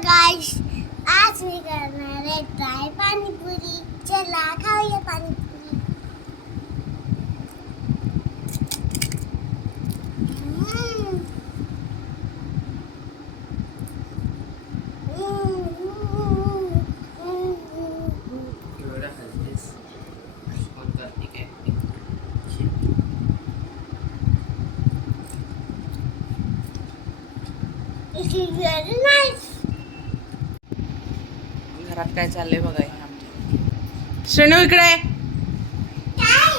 Guys आज मी करणार आहे ड्राय पाणीपुरी चला खाऊया पाणीपुरी हम्म. हम्म. हम्म. एवढं घरात काय चाललंय बघा हे आमच्या. श्रेणू इकडे आहे. काय?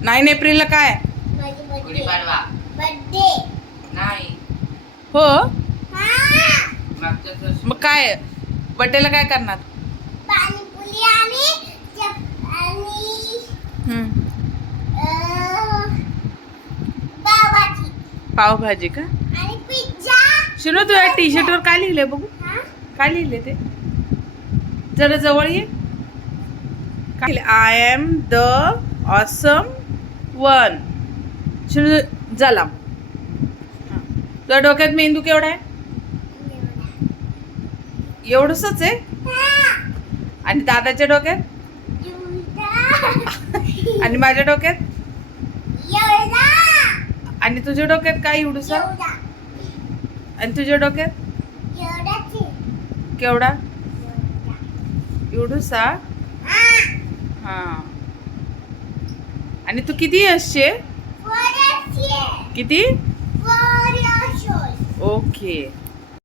नाईन एप्रिलला काय हो? हा. मग काय? बड्डेला काय करणार? पाणीपुरी आणि चप- आणि हम्म. अं, पावभाजी. पावभाजी का? श्रेणू तुझ्या टी शर्टवर काय लिहिलंय बघू? हा? काय लिहिले ते? जरा जवळ ये काय I am the awesome one झाला तुझ्या डोक्यात मेंदू केवढा आहे एवढंच आहे. आणि दादाच्या डोक्यात. आणि माझ्या डोक्यात. आणि तुझ्या डोक्यात काय एवढूसा एवढा. आणि तुझ्या डोक्यात. केवढा. एवढूसा हा. आणि तू किती असशे. किती. ओके